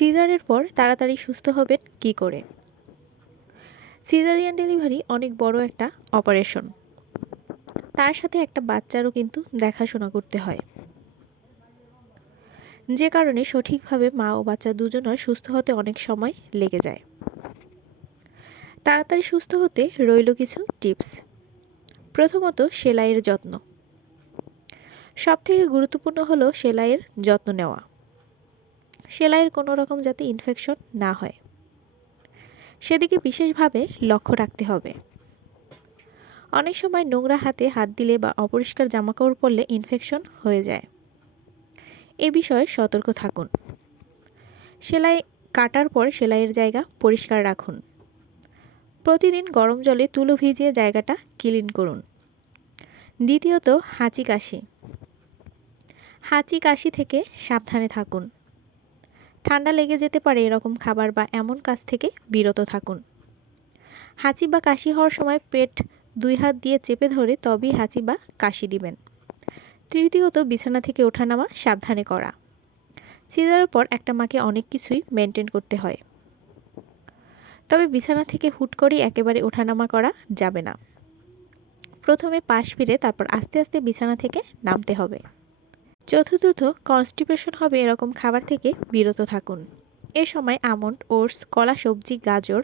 সিজারের পর তাড়াতাড়ি সুস্থ হবেন কী করে? সিজারিয়ান ডেলিভারি অনেক বড় একটা অপারেশন। তার সাথে একটা বাচ্চারও কিন্তু দেখাশোনা করতে হয়। যে কারণে সঠিকভাবে মা ও বাচ্চা দুজনার সুস্থ হতে অনেক সময় লেগে যায়। তাড়াতাড়ি সুস্থ হতে রইল কিছু টিপস। প্রথমত, সেলাইয়ের যত্ন। সবথেকে গুরুত্বপূর্ণ হলো সেলাইয়ের যত্ন নেওয়া। সেলাইয়ের কোনো রকম যাতে ইনফেকশন না হয়, সেদিকে বিশেষভাবে লক্ষ্য রাখতে হবে। অনেক সময় নোংরা হাতে হাত দিলে বা অপরিষ্কার জামাকাপড় পরলে ইনফেকশন হয়ে যায়। এ বিষয়ে সতর্ক থাকুন। সেলাই কাটার পর সেলাইয়ের জায়গা পরিষ্কার রাখুন। প্রতিদিন গরম জলে তুলো ভিজিয়ে জায়গাটা ক্লিন করুন। দ্বিতীয়ত, হাঁচি কাশি থেকে সাবধানে থাকুন। ঠান্ডা লেগে যেতে পারে এরকম খাবার বা এমন কাজ থেকে বিরত থাকুন। হাঁচি বা কাশি হওয়ার সময় পেট 2 হাত দিয়ে চেপে ধরে তবেই হাঁচি বা কাশি দিবেন। তৃতীয়ত, বিছানা থেকে ওঠানামা সাবধানে করা। সিজারের পর একটা মাকে অনেক কিছুই মেনটেন করতে হয়, তবে বিছানা থেকে হুট করেই একেবারে ওঠানামা করা যাবে না। প্রথমে পাশ ফিরে তারপর আস্তে আস্তে বিছানা থেকে নামতে হবে। চতুর্থত, কনস্টিপেশন হবে এরকম খাবার থেকে বিরত থাকুন। এ সময় আমন্ড, ওটস, কলা, সবজি, গাজর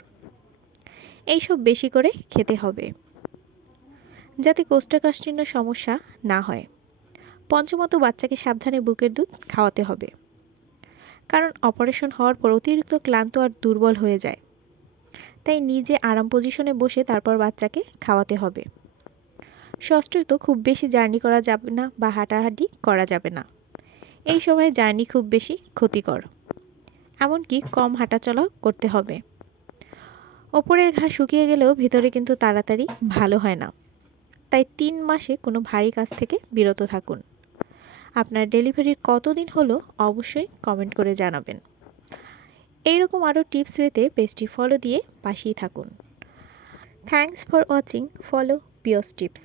এইসব বেশি করে খেতে হবে, যাতে কোষ্ঠকাঠিন্য সমস্যা না হয়। পঞ্চমত, বাচ্চাকে সাবধানে বুকের দুধ খাওয়াতে হবে, কারণ অপারেশন হওয়ার পর অতিরিক্ত ক্লান্ত আর দুর্বল হয়ে যায়। তাই নিজে আরাম পজিশনে বসে তারপর বাচ্চাকে খাওয়াতে হবে। ষষ্ঠত, খুব বেশি জার্নি করা যাবে না বা হাঁটাহাঁটি করা যাবে না। এই সময় জার্নি খুব বেশি ক্ষতিকর, এমনকি কম হাঁটাচলা করতে হবে। ওপরের ঘা শুকিয়ে গেলেও ভিতরে কিন্তু তাড়াতাড়ি ভালো হয় না। তাই 3 মাসে কোনো ভারী কাজ থেকে বিরত থাকুন। আপনার ডেলিভারির কতদিন হলো অবশ্যই কমেন্ট করে জানাবেন। এইরকম আরও টিপস পেতে পেজটি ফলো দিয়ে পাশেই থাকুন। Thanks for watching. ফলো পিওস টিপস।